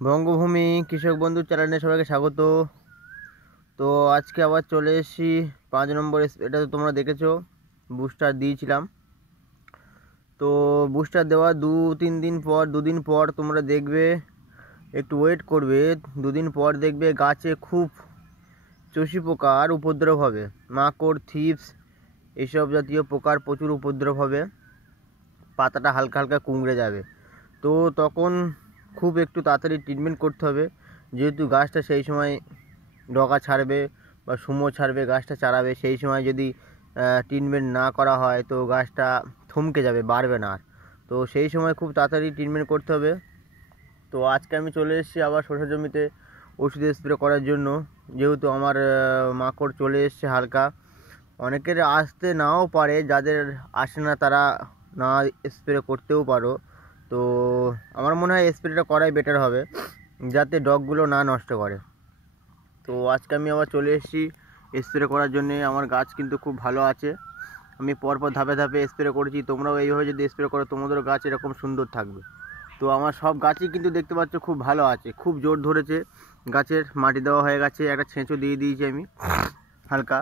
বঙ্গভূমি কৃষক বন্ধু চ্যানেলে সবাইকে স্বাগত। তো আজকে আবার চলে এসেছি 5 নম্বর এটা তো তোমরা দেখেছো, বুস্টার দিয়েছিলাম। তো বুস্টার দেওয়া 2-3 দিন পর তোমরা দেখবে, একটু ওয়েট করবে, 2 দিন পর দেখবে গাছে খুব চষি পোকার উপদ্রব হবে, মাকড়, থিপস এইসব জাতীয় পোকার প্রচুর উপদ্রব হবে, পাতাটা হালকা হালকা কুঁকড়ে যাবে। তো তখন খুব একটু তাড়াতাড়ি ট্রিটমেন্ট করতে হবে, যেহেতু গাছটা সেই সময় ডগা ছাড়বে বা সুমো ছাড়বে, গাছটা চারাবে। সেই সময় যদি ট্রিটমেন্ট না করা হয় তো গাছটা থমকে যাবে, বাড়বে না আর। তো সেই সময় খুব তাড়াতাড়ি ট্রিটমেন্ট করতে হবে। তো আজকে আমি চলে এসেছি আবার শসা জমিতে ওষুধ স্প্রে করার জন্য, যেহেতু আমার মাকড় চলে এসছে হালকা। অনেকের আসতে নাও পারে, যাদের আসে না তারা না স্প্রে করতেও পারো। তো আমার মনে হয় স্প্রেটা করাই বেটার হবে, যাতে ডগগুলো না নষ্ট করে। তো আজকে আমি আবার চলে এসেছি স্প্রে করার জন্যে। আমার গাছ কিন্তু খুব ভালো আছে, আমি পরপর ধাপে ধাপে স্প্রে করেছি। তোমরাও এইভাবে যদি স্প্রে করো তোমাদেরও গাছ এরকম সুন্দর থাকবে। তো আমার সব গাছই কিন্তু দেখতে পাচ্ছ খুব ভালো আছে, খুব জোর ধরেছে গাছের। মাটি দেওয়া হয়ে গেছে, একটা ছেঁচও দিয়ে দিয়েছি আমি হালকা।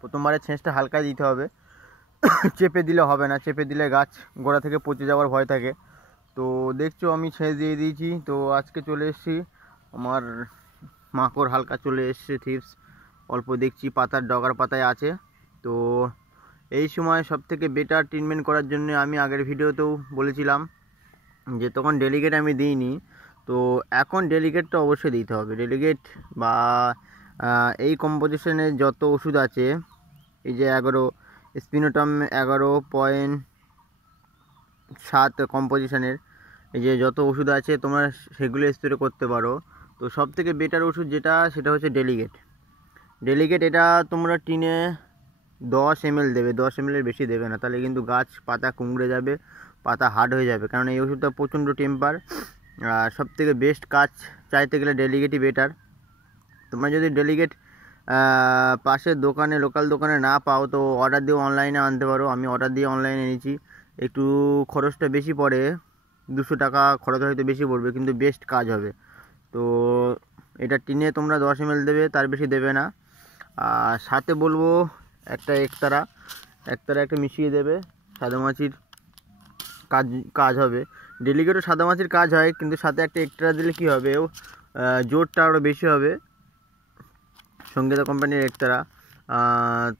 প্রথমবারে ছেঁচটা হালকা দিতে হবে, চেপে দিলে হবে না, চেপে দিলে গাছ গোড়া থেকে পচে যাওয়ার ভয় থাকে। তো দেখছো আমি ছেঁচ দিয়ে দিয়েছি। তো আজকে চলে এসেছি, আমার মাকড় হালকা চলে এসছে, থিপস অল্প দেখছি পাতার ডগার পাতায় আছে। তো এই সময় সবথেকে বেটার ট্রিটমেন্ট করার জন্য আমি আগের ভিডিওতেও বলেছিলাম যে তখন ডেলিকেট আমি দিইনি, তো এখন ডেলিকেটটা অবশ্যই দিতে হবে। ডেলিকেট বা এই কম্পোজিশনের যত ওষুধ আছে, এই যে 11 স্পিনোটম 11.7 কম্পোজিশনের এই যে যত ওষুধ আছে তোমরা সেগুলো স্প্রে করতে পারো। তো সব থেকে বেটার ওষুধ যেটা, সেটা হচ্ছে ডেলিকেট। এটা তোমরা টিনে 10 ml দেবে, 10 ml বেশি দেবে না, তাহলে কিন্তু গাছ পাতা কুঁকড়ে যাবে, পাতা হার্ড হয়ে যাবে। কারণ এই ওষুধটা প্রচণ্ড টেম্পার। সব থেকে বেস্ট কাজ চাইতে গেলে ডেলিকেটই বেটার। তোমরা যদি ডেলিকেট পাশের দোকানে, লোকাল দোকানে না পাও তো অর্ডার দিয়ে অনলাইনে আনতে পারো। আমি অর্ডার দিয়ে অনলাইনে এনেছি, একটু খরচটা বেশি পড়ে, 200 টাকা খরচ হয়তো বেশি পড়বে, কিন্তু বেস্ট কাজ হবে। তো এটা টিনে তোমরা 10 ml দেবে, তার বেশি দেবে না। আর সাথে বলবো একতারা একটা মিশিয়ে দেবে, সাদামাছির কাজ হবে। ডেলিকেটও সাদামাছির কাজ হয়, কিন্তু সাথে একটা এক্সট্রা দিলে কী হবে, জোরটা আরও বেশি হবে। সঙ্গীতা কোম্পানির একতারা।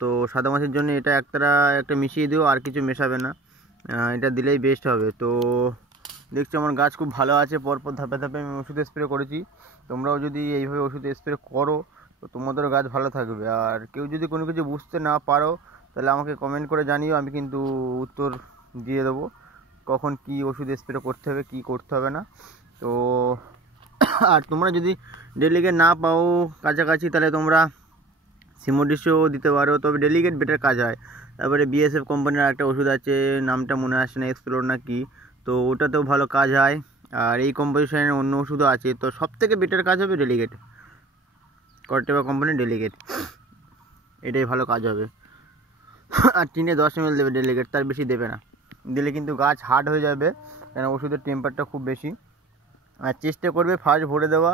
তো সাদামাছির জন্য এটা একটা মিশিয়ে দিও, আর কিছু মেশাবে না, এটা দিলেই বেস্ট হবে। তো দেখছি আমার গাছ খুব ভালো আছে, পরপর ধাপে ধাপে আমি ওষুধ স্প্রে করেছি। তোমরাও যদি এইভাবে ওষুধ স্প্রে করো তো তোমাদেরও গাছ ভালো থাকবে। আর কেউ যদি কোনো কিছু বুঝতে না পারো তাহলে আমাকে কমেন্ট করে জানিও, আমি কিন্তু উত্তর দিয়ে দেবো কখন কি ওষুধ স্প্রে করতে হবে, কি করতে হবে না। তো আর তোমরা যদি ডেলিকেট না পাও কাছাকাছি, তাহলে তোমরা সিমোডিসও দিতে পারো, তবে ডেলিকেট বেটার কাজ হয়। তারপরে বিএসএফ কোম্পানির একটা ওষুধ আছে, নামটা মনে আসছে না, এক্সপ্লোর না কি, তো ওটাতেও ভালো কাজ হয়। আর এই কম্পোজিশনের অন্য ওষুধও আছে, তো সব থেকে বেটার কাজ হবে ডেলিকেট, কর্টেভা কোম্পানির ডেলিকেট, এটাই ভালো কাজ হবে। আর টিনে 10 ml দেবে ডেলিকেট, তার বেশি দেবে না, দিলে কিন্তু গাছ হার্ড হয়ে যাবে, কেন ওষুধের টেম্পারটা খুব বেশি। আর চেষ্টা করবে ফার্স্ট ভরে দেওয়া,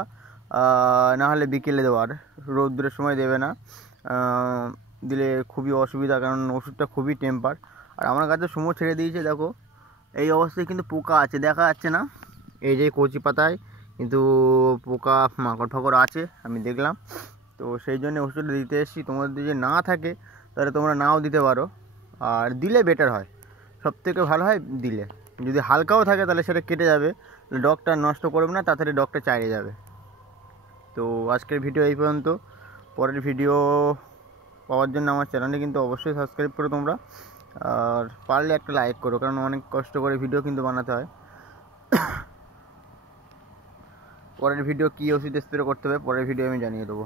না হলে বিকেলে দেওয়ার, রৌদ্রের সময় দেবে না, দিলে খুবই অসুবিধা, কারণ ওষুধটা খুবই টেম্পার। আর আমার গাছে সুমো ছেড়ে দিয়েছে, দেখো এই অবস্থায় কিন্তু পোকা আছে, দেখা যাচ্ছে না, এই যে কচি পাতায় কিন্তু পোকা মাকড় ফাকড় আছে, আমি দেখলাম। তো সেই জন্য ওষুধটা দিতে এসেছি। তোমাদের যদি না থাকে তাহলে তোমরা নাও দিতে পারো, আর দিলে বেটার হয়, সব থেকে ভালো হয় দিলে। যদি হালকাও থাকে তাহলে সেটা কেটে যাবে, ডগটা নষ্ট করবে না, তাড়াতাড়ি ডগটা চাইড়ে যাবে। তো আজকের ভিডিও এই পর্যন্ত। পরের ভিডিও পাওয়ার জন্য আমার চ্যানেলটি কিন্তু অবশ্যই সাবস্ক্রাইব করো তোমরা, আর পারলে একটা লাইক করো, কারণ অনেক কষ্ট করে ভিডিও কিন্তু বানাতে হয়। পরের ভিডিও কী ওষুধ স্প্রে করতে হবে, পরের ভিডিও আমি জানিয়ে দেবো।